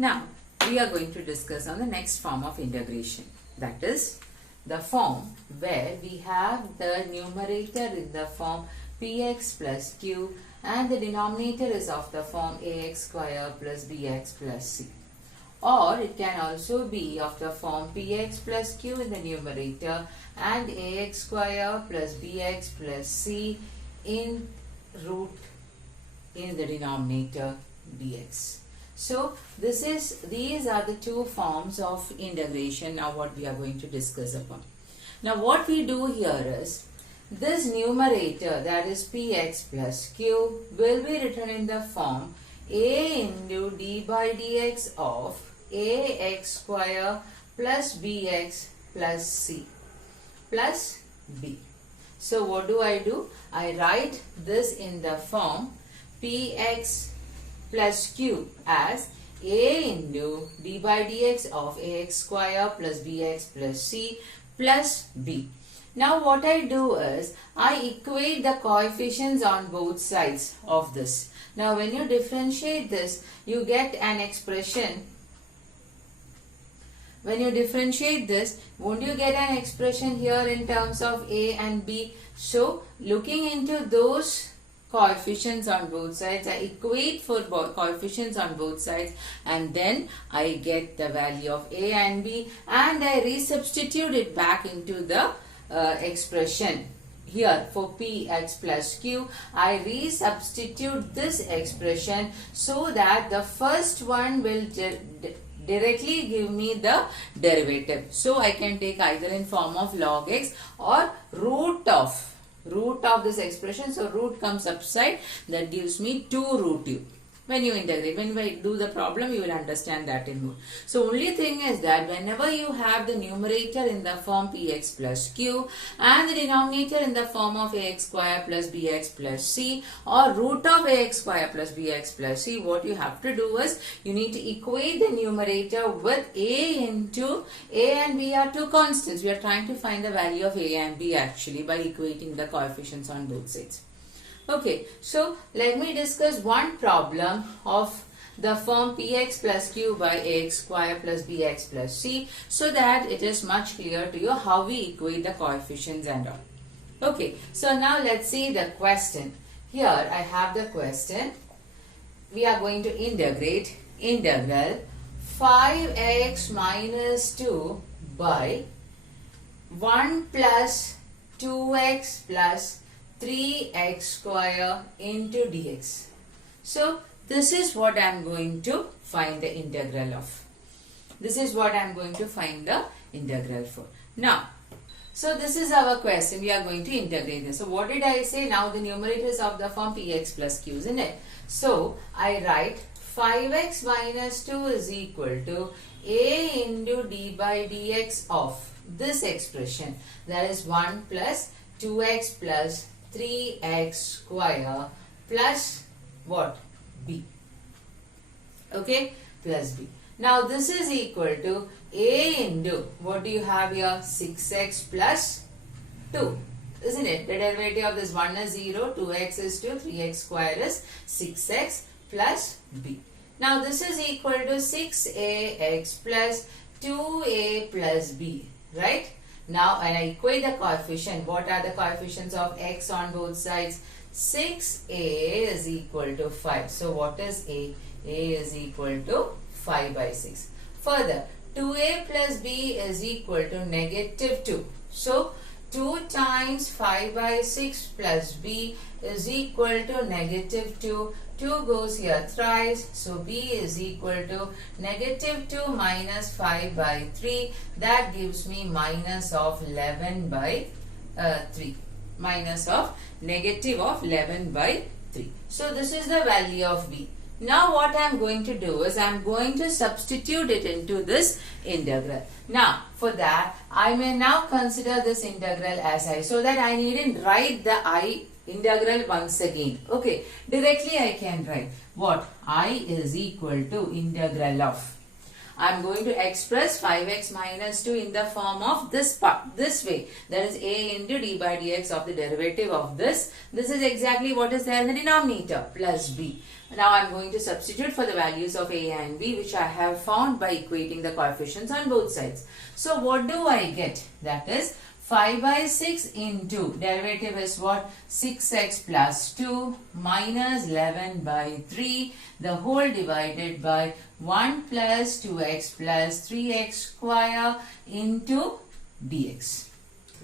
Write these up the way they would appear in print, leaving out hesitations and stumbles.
Now, we are going to discuss on the next form of integration. That is the form where we have the numerator in the form px plus q and the denominator is of the form ax square plus bx plus c. Or it can also be of the form px plus q in the numerator and ax square plus bx plus c in root in the denominator dx. So these are the two forms of integration now what we are going to discuss upon. Now what we do here is this numerator, that is px plus q, will be written in the form a into d by dx of ax square plus bx plus c plus b. So what do? I write this in the form px plus q as a into d by dx of ax square plus bx plus c plus b. Now what I do is I equate the coefficients on both sides of this. Now when you differentiate this, you get an expression. When you differentiate this, won't you get an expression here in terms of a and b? So looking into those coefficients on both sides, I equate for coefficients on both sides and then I get the value of a and b and I resubstitute it back into the expression. Here for px plus q, I resubstitute this expression so that the first one will directly give me the derivative. So I can take either in form of log x or root of this expression. So root comes upside, that gives me 2 root u. When you integrate, when we do the problem, you will understand that in more. So only thing is that whenever you have the numerator in the form px plus q and the denominator in the form of ax square plus bx plus c or root of ax square plus bx plus c, what you have to do is you need to equate the numerator with a into a and b are two constants. We are trying to find the value of a and b actually by equating the coefficients on both sides. Okay, so let me discuss one problem of the form px plus q by ax square plus bx plus c so that it is much clearer to you how we equate the coefficients and all. Okay, so now let's see the question. Here I have the question. We are going to integrate integral 5x minus 2 by 1 plus 2x plus 3x square into dx. So this is what I am going to find the integral of. This is what I am going to find the integral for. Now, so this is our question. We are going to integrate this. So what did I say? Now the numerator is of the form px plus q, isn't it? So I write 5x minus 2 is equal to a into d by dx of this expression, that is 1 plus 2x plus 3x square plus what? B. Okay, plus b. Now this is equal to a into, what do you have here? 6x plus 2, isn't it? The derivative of this 1 is 0, 2x is 2, 3x square is 6x plus b. Now this is equal to 6ax plus 2a plus b, right? Now when I equate the coefficient, what are the coefficients of x on both sides? 6a is equal to 5. So what is a? A is equal to 5 by 6. Further, 2a plus b is equal to negative 2. So 2 times 5 by 6 plus b is equal to negative 2. 2 goes here thrice, so b is equal to negative 2 minus 5 by 3. That gives me minus of 11 by 3. Minus of negative of 11 by 3. So this is the value of b. Now what I am going to do is I am going to substitute it into this integral. Now for that I may now consider this integral as I, so that I needn't write the I integral once again. Okay, directly I can write what? I is equal to integral of. I'm going to express 5x minus 2 in the form of this part, this way. That is a into d by dx of the derivative of this. This is exactly what is there in the denominator, plus b. Now I'm going to substitute for the values of a and b, which I have found by equating the coefficients on both sides. So what do I get? That is 5 by 6 into, derivative is what? 6x plus 2 minus 11 by 3, the whole divided by 1 plus 2x plus 3x square into dx.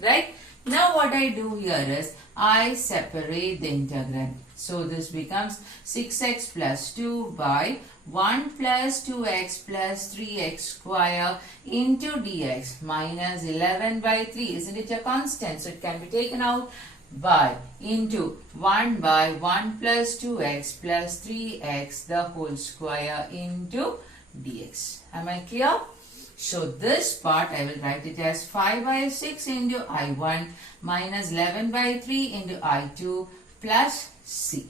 Right? Now what I do here is, I separate the integrand. So this becomes 6x plus 2 by 1 plus 2x plus 3x square into dx minus 11 by 3. Isn't it a constant? So it can be taken out by into 1 by 1 plus 2x plus 3x the whole square into dx. Am I clear? So this part I will write it as 5 by 6 into I1 minus 11 by 3 into I2 plus C.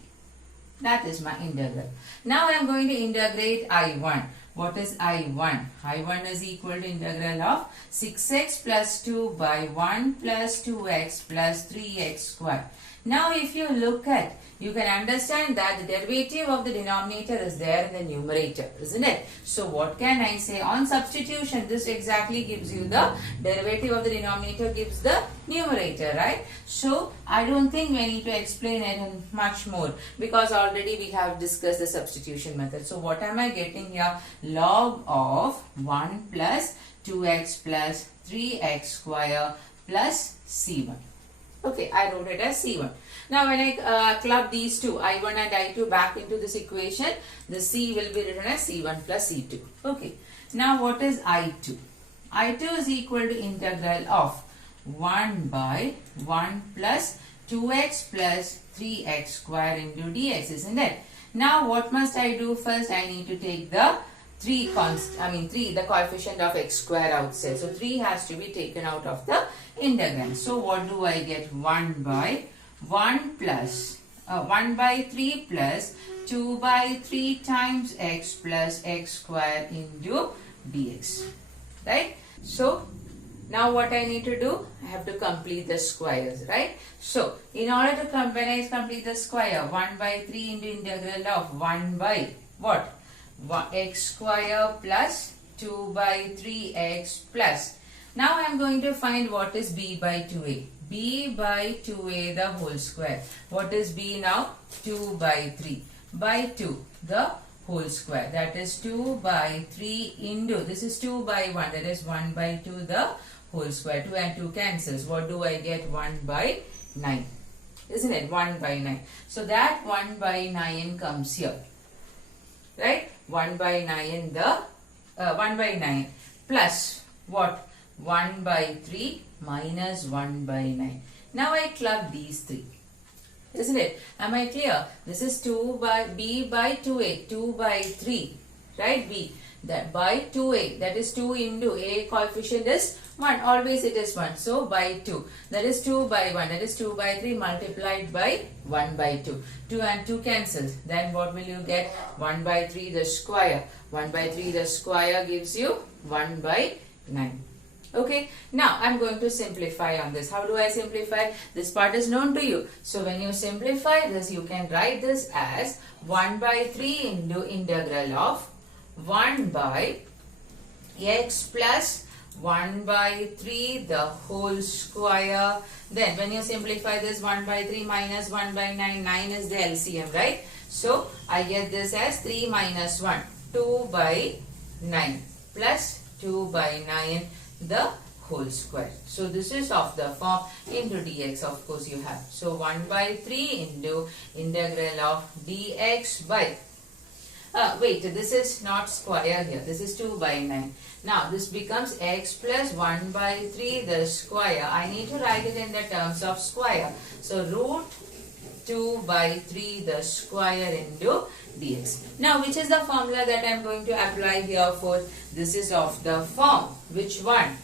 That is my integral. Now I am going to integrate I1. What is I1? I1 is equal to integral of 6x plus 2 by 1 plus 2x plus 3x square. Now if you look at, you can understand that the derivative of the denominator is there in the numerator, isn't it? So what can I say? On substitution, this exactly gives you the derivative of the denominator gives the numerator, right? So I don't think we need to explain it much more, because already we have discussed the substitution method. So what am I getting here? Log of 1 plus 2x plus 3x square plus C1. Okay, I wrote it as C1. Now when I club these two, I1 and I2 back into this equation, the C will be written as C1 plus C2. Okay, now what is I2? I2 is equal to integral of 1 by 1 plus 2x plus 3x square into dx, isn't it? Now what must I do first? I need to take the the coefficient of x square outside. So 3 has to be taken out of the integrand. So what do I get? 1 by 1 plus 1 by 3 plus 2 by 3 times x plus x square into dx. Right? So now what I need to do? I have to complete the squares, right? So in order to when I complete the square, 1 by 3 into integral of 1 by what? X square plus 2 by 3x plus. Now I am going to find what is b by 2a. b by 2a the whole square. What is b now? 2 by 3 by 2 the whole square. That is 2 by 3 into, this is 2 by 1, that is 1 by 2 the whole square. 2 and 2 cancels. What do I get? 1 by 9. Isn't it? 1 by 9. So that 1 by 9 comes here. Right? 1 by 9 1 by 9 plus what? 1 by 3 minus 1 by 9. Now I club these three. Isn't it? Am I clear? This is 2 by b by 2a, 2 by 3, right? b, that by 2a, that is 2 into a coefficient is 1, always it is 1. So by 2, that is 2 by 1, that is 2 by 3 multiplied by 1 by 2. 2 and 2 cancels. Then what will you get? 1 by 3 the square. 1 by 3 the square gives you 1 by 9. Okay, now I'm going to simplify on this. How do I simplify? This part is known to you. So when you simplify this, you can write this as 1 by 3 into integral of 1 by x plus 1 by 3 the whole square. Then when you simplify this, 1 by 3 minus 1 by 9, 9 is the LCM, right? So I get this as 3 minus 1, 2 by 9 plus 2 by 9 the whole square. So this is of the form into dx, of course you have. So 1 by 3 into integral of dx by wait, this is not square here. This is 2 by 9. Now this becomes x plus 1 by 3 the square. I need to write it in the terms of square. So root 2 by 3 the square into dx. Now which is the formula that I am going to apply here for? This is of the form. Which one?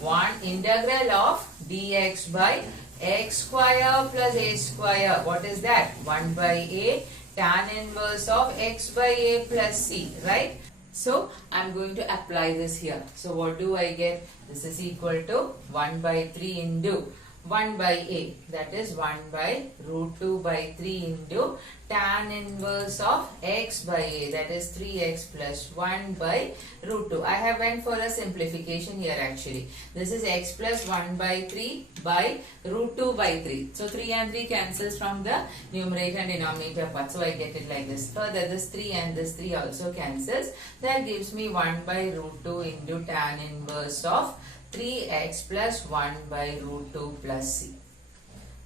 1 integral of dx by x square plus a square. What is that? 1 by a tan inverse of x by a plus c, right? So I'm going to apply this here. So what do I get? This is equal to 1 by 3 into 1 by a, that is 1 by root 2 by 3 into tan inverse of x by a, that is 3x plus 1 by root 2. I have went for a simplification here actually. This is x plus 1 by 3 by root 2 by 3. So 3 and 3 cancels from the numerator and denominator part. So I get it like this. Further, this 3 and this 3 also cancels. That gives me 1 by root 2 into tan inverse of 3x plus 1 by root 2 plus c.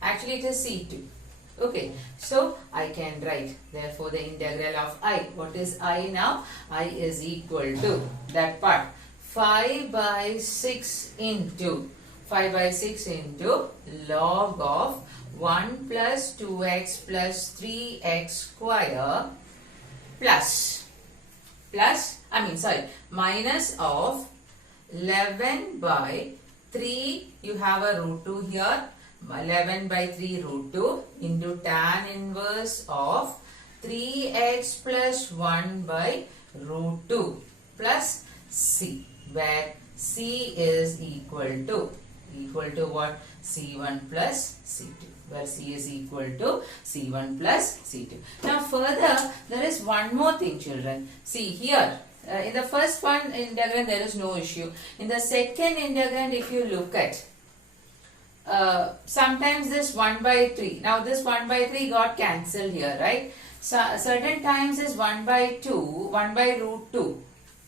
Actually it is c2. Okay, so I can write therefore the integral of I. What is I now? I is equal to that part 5 by 6 into log of 1 plus 2x plus 3x square minus of 11 by 3, you have a root 2 here, 11 by 3 root 2 into tan inverse of 3x plus 1 by root 2 plus c, where c is equal to what? c1 plus c2, where c is equal to c1 plus c2. Now further, there is one more thing, children. See here. In the first one integrand there is no issue. In the second integrand, if you look at sometimes this 1 by 3. Now this 1 by 3 got cancelled here, right? So certain times is 1 by 2, 1 by root 2.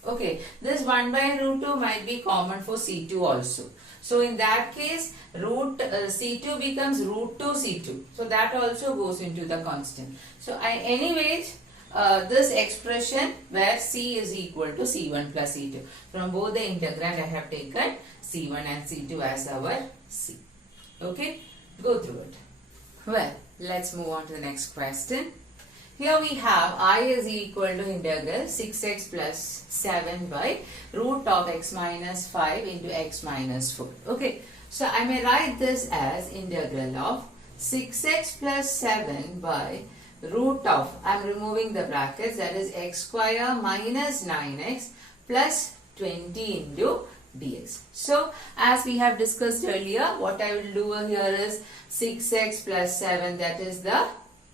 Okay, this 1 by root 2 might be common for C2 also. So in that case, C2 becomes root 2 C2. So that also goes into the constant. So anyways, this expression where C is equal to C1 plus C2. From both the integrand I have taken C1 and C2 as our C. Okay, go through it. Well, let's move on to the next question. Here we have I is equal to integral 6x plus 7 by root of x minus 5 into x minus 4. Okay, so I may write this as integral of 6x plus 7 by root of, I am removing the brackets, that is x square minus 9x plus 20 into dx. So as we have discussed earlier, what I will do here is 6x plus 7, that is the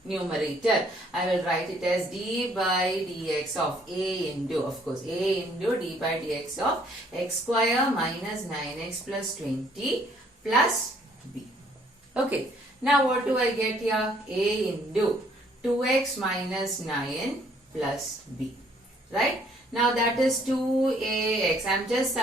numerator. I will write it as d by dx of a into, of course, a into d by dx of x square minus 9x plus 20 plus b. Okay, now what do I get here? A into 2x minus 9 plus b, right? Now that is 2ax. I am just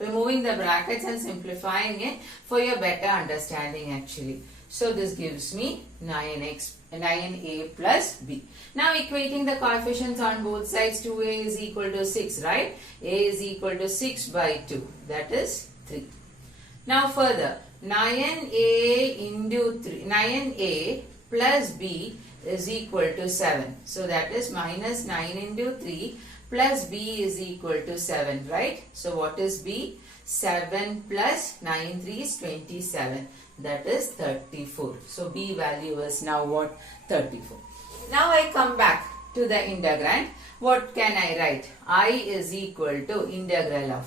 removing the brackets and simplifying it for your better understanding actually. So this gives me 9a plus b. Now equating the coefficients on both sides, 2a is equal to 6, right? A is equal to 6 by 2, that is 3. Now further, 9a into 3, 9a plus b is equal to 7. So that is minus 9 into 3 plus b is equal to 7, right? So what is b? 7 plus 9 3 is 27. That is 34. So b value is now what? 34. Now I come back to the integrand. What can I write? I is equal to integral of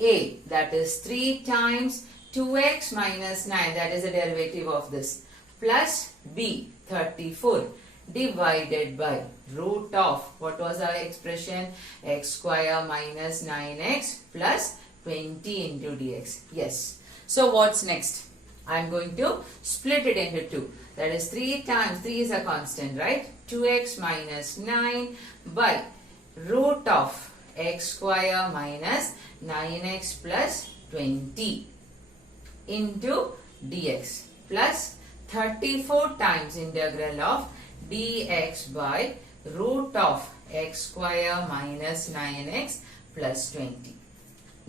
a, that is 3 times 2x minus 9, that is the derivative of this, plus b 34 divided by root of, what was our expression? X square minus 9x plus 20 into dx. Yes. So what's next? I am going to split it into 2. That is 3 times, 3 is a constant, right? 2x minus 9 by root of x square minus 9x plus 20 into dx plus 34 times integral of dx by root of x square minus 9x plus 20.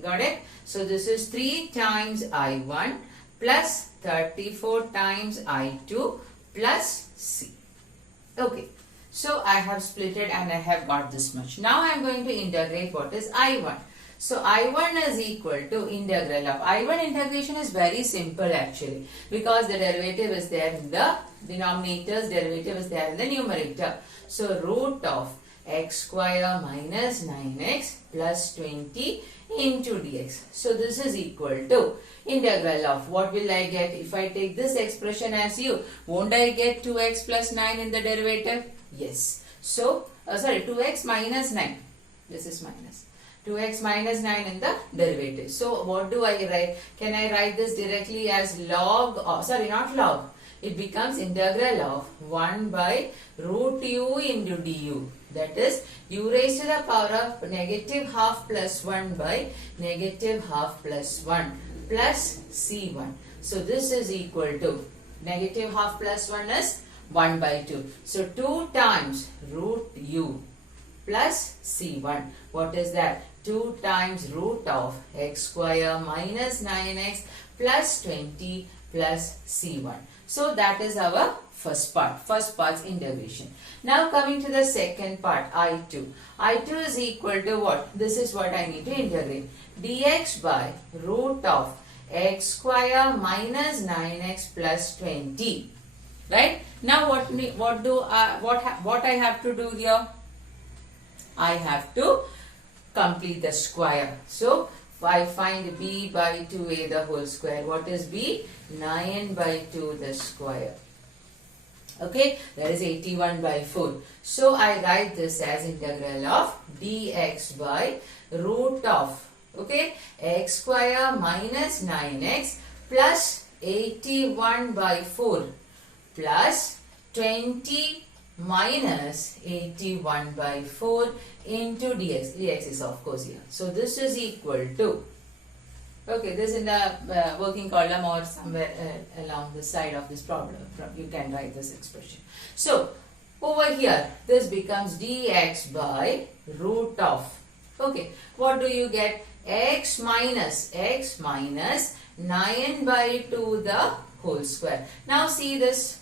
Got it? So this is 3 times I1 plus 34 times I2 plus C. Okay. So I have split it and I have got this much. Now I am going to integrate what is I1. So I1 is equal to integral of, I1 integration is very simple actually, because the derivative is there in the denominator's derivative is there in the numerator. So root of x square minus 9x plus 20 into dx. So this is equal to integral of, what will I get if I take this expression as u? Won't I get 2x plus 9 in the derivative? Yes. So, 2x minus 9. This is minus. 2x minus 9 in the derivative. So, what do I write? Can I write this directly as log, not log. It becomes integral of 1 by root u into du. That is, u raised to the power of negative half plus 1 by negative half plus 1 plus c1. So, this is equal to negative half plus 1 is 1 by 2. So, 2 times root u plus c1. What is that? 2 times root of x square minus 9x plus 20 plus c1. So, that is our first part's integration. Now, coming to the second part, I2. I2 is equal to what? This is what I need to integrate. Dx by root of x square minus 9x plus 20. Right? Now, what I have to do here? I have to complete the square. So, I find b by 2a the whole square. What is b? 9 by 2 the square. Okay, that is 81 by 4. So, I write this as integral of dx by root of, okay, x square minus 9x plus 81 by 4 plus 20 minus 81 by 4 into dx. Dx is of course here. So, this is equal to, okay, this in the working column or somewhere along the side of this problem. You can write this expression. So, over here, this becomes dx by root of, okay, what do you get? X minus 9 by 2 the whole square. Now, see this.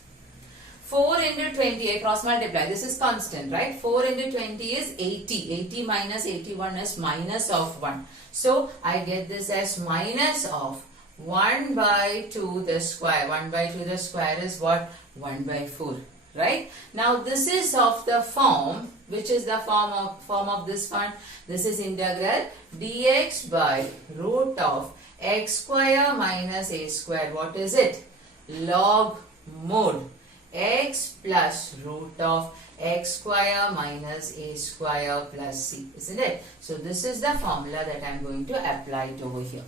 4 into 20, I cross multiply. This is constant, right? 4 into 20 is 80. 80 minus 81 is minus of 1. So, I get this as minus of 1 by 2 the square. 1 by 2 the square is what? 1 by 4. Right? Now, this is of the form, which is the form of this one. This is integral dx by root of x square minus a square. What is it? Log mod x plus root of x square minus a square plus c, isn't it? So, this is the formula that I am going to apply it over here.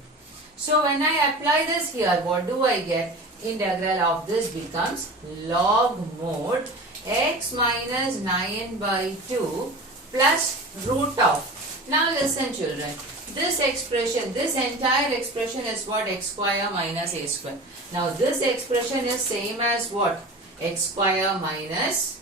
So, when I apply this here, what do I get? Integral of this becomes log mod x minus 9 by 2 plus root of. Now, listen children. This expression, this entire expression is what? X square minus a square. Now, this expression is same as what? X square minus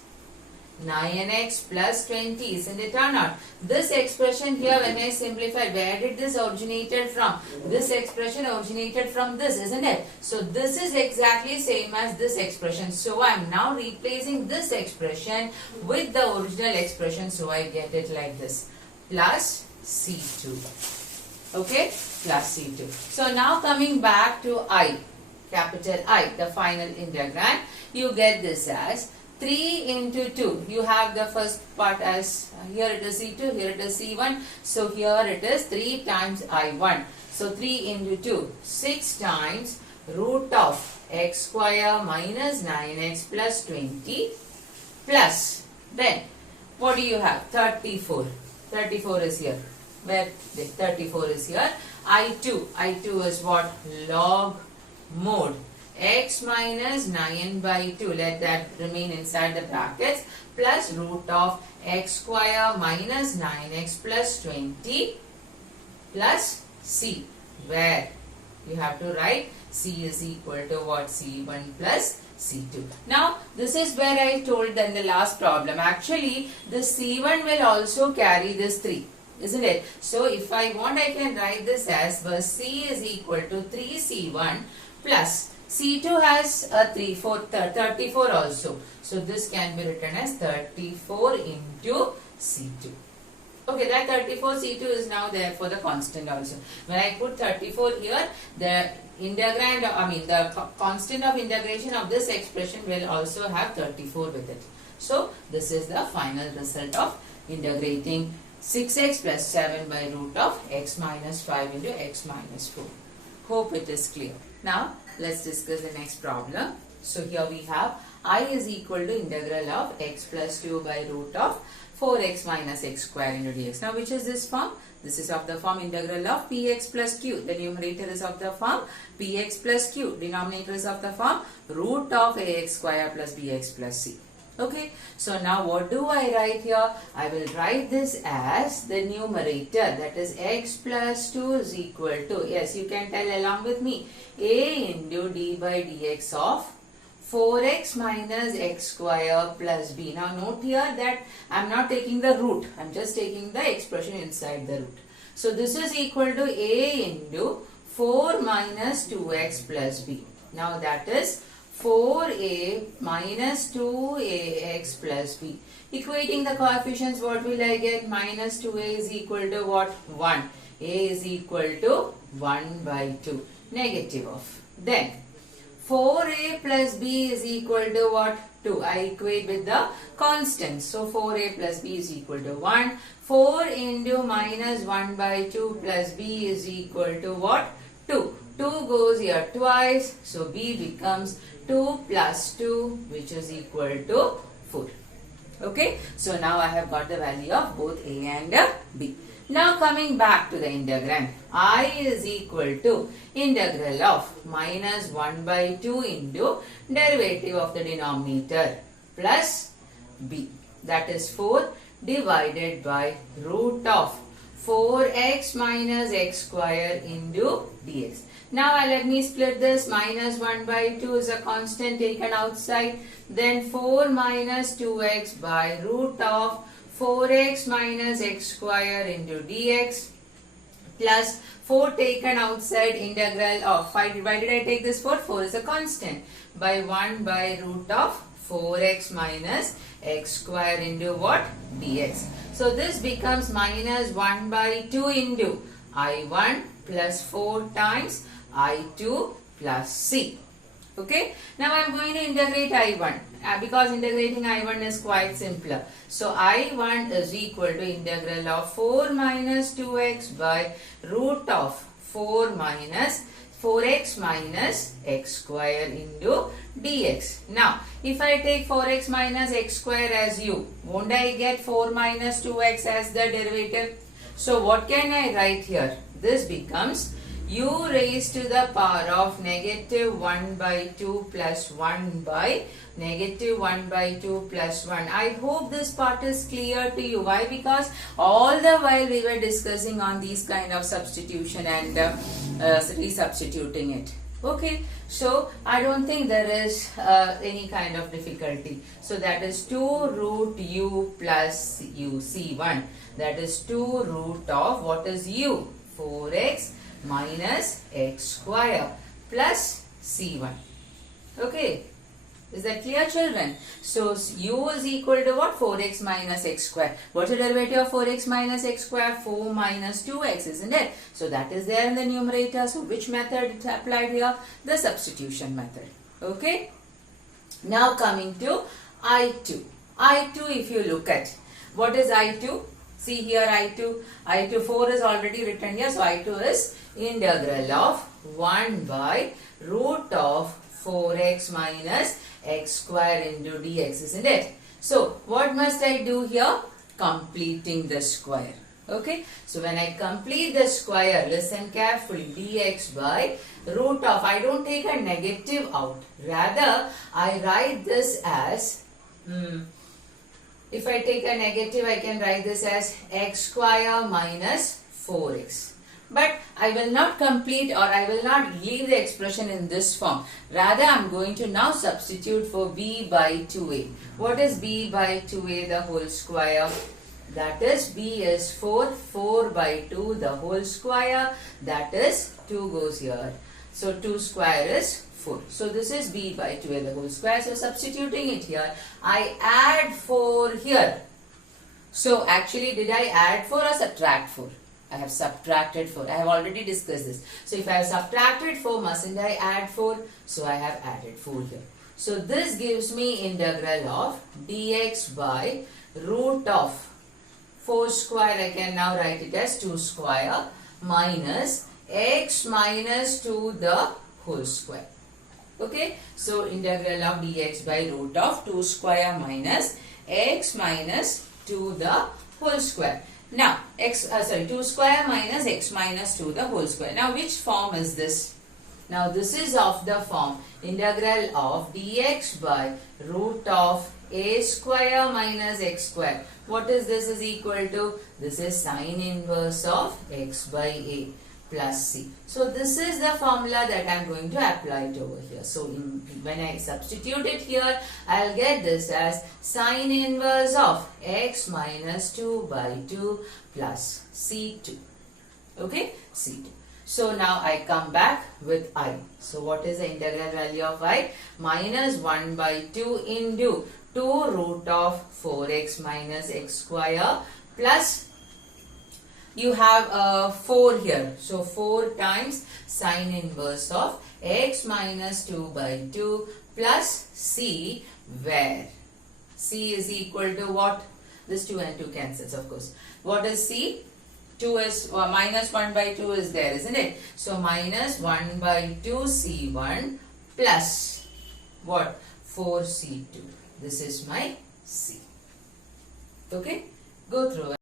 9x plus 20, isn't it or not? This expression here, when I simplify, where did this originated from? This expression originated from this, isn't it? So, this is exactly same as this expression. So, I am now replacing this expression with the original expression. So, I get it like this. Plus C2. Okay? Plus C2. So, now coming back to I. Capital I, the final integrand, you get this as 3 into 2. You have the first part as, here it is C2, here it is C1. So, here it is 3 times I1. So, 3 into 2, 6 times root of x square minus 9x plus 20 plus, then, what do you have? 34. 34 is here. Where? 34 is here. I2 is what? Log mod x minus 9 by 2, let that remain inside the brackets, plus root of x square minus 9x plus 20 plus c, where you have to write c is equal to what? C1 plus C2. Now, this is where I told in the last problem, actually this C1 will also carry this 3. Isn't it? So, if I want, I can write this as C is equal to 3C1 plus C2 has a 34 also. So, this can be written as 34 into C2. Okay, that 34 C2 is now there for the constant also. When I put 34 here, the integrand, the constant of integration of this expression will also have 34 with it. So, this is the final result of integrating 6x plus 7 by root of x minus 5 into x minus 4. Hope it is clear. Now let's discuss the next problem. So here we have I is equal to integral of x plus 2 by root of 4x minus x square into dx. Now which is this form? This is of the form integral of px plus q. The numerator is of the form px plus q. Denominator is of the form root of ax square plus bx plus c. Okay, so now what do I write here? I will write this as the numerator, that is x plus 2 is equal to, yes, you can tell along with me, a into d by dx of 4x minus x square plus b. Now note here that I am not taking the root, I am just taking the expression inside the root. So this is equal to a into 4 minus 2x plus b. Now that is 4a minus 2ax plus b. Equating the coefficients, what will I get? Minus 2a is equal to what? 1. A is equal to 1 by 2. Negative of. Then 4a plus b is equal to what? 2. I equate with the constants. So 4a plus b is equal to 1. 4 into minus 1 by 2 plus b is equal to what? 2. 2 goes here twice. So b becomes 2 plus 2, which is equal to 4. Okay. So now I have got the value of both a and b. Now coming back to the integrand, I is equal to integral of minus 1 by 2 into derivative of the denominator plus b. That is 4 divided by root of 4x minus x square into dx. Now let me split this. Minus 1 by 2 is a constant taken outside. Then 4 minus 2x by root of 4x minus x square into dx plus 4 taken outside, integral of 5. Why did I take this 4? 4 is a constant. By 1 by root of 4x minus x square into what? Dx. So this becomes minus 1 by 2 into I1 plus 4 times I2 plus C. Okay. Now I am going to integrate I1 because integrating I1 is quite simpler. So I1 is equal to integral of 4 minus 2x by root of 4 minus 4x minus x square into dx. Now if I take 4x minus x square as u, won't I get 4 minus 2x as the derivative? So what can I write here? This becomes u raised to the power of negative 1 by 2 plus 1 by negative 1 by 2 plus 1. I hope this part is clear to you. Why? Because all the while we were discussing on these kind of substitution and resubstituting it. Okay, so I don't think there is any kind of difficulty. So that is 2 root u plus u c1. That is 2 root of what is u? 4x minus x square plus c1. Okay, is that clear, children? So u is equal to what? 4x minus x square. What's the derivative of 4x minus x square? 4 minus 2x, isn't it? So that is there in the numerator. So which method is applied here? The substitution method. Okay. Now coming to I2. I2, if you look at, what is I2? See here I2 4 is already written here. So I2 is integral of 1 by root of 4x minus x square into dx, isn't it? So what must I do here? Completing the square. Okay. So when I complete the square, listen carefully, dx by root of, I don't take a negative out. Rather, I write this as, if I take a negative, I can write this as x square minus 4x. But I will not complete or I will not leave the expression in this form. Rather, I am going to now substitute for b by 2a. What is b by 2a the whole square? That is, b is 4, 4 by 2 the whole square. That is, 2 goes here. So 2 square is 4. So this is b by 2a the whole square. So substituting it here, I add 4 here. So actually, did I add 4 or subtract 4? I have subtracted 4. I have already discussed this. So if I have subtracted 4, mustn't I add 4? So I have added 4 here. So this gives me integral of dx by root of 4 square, I can now write it as 2 square minus x minus 2 the whole square. Okay, so integral of dx by root of 2 square minus x minus 2 the whole square. Now, 2 square minus x minus 2 the whole square. Now, which form is this? Now, this is of the form integral of dx by root of a square minus x square. What is this is equal to? This is sine inverse of x by a plus c. So, this is the formula that I am going to apply it over here. So, when I substitute it here, I will get this as sine inverse of x minus 2 by 2 plus c2. Okay, c2. So, now I come back with I. So, what is the integral value of I? Minus 1 by 2 into 2 root of 4x minus x square plus you have 4 here. So, 4 times sine inverse of x minus 2 by 2 plus c, where c is equal to what? This 2 and 2 cancels, of course. What is c? 2 is minus 1 by 2 is there, isn't it? So, minus 1 by 2 c1 plus what? 4c2. This is my c. Okay? Go through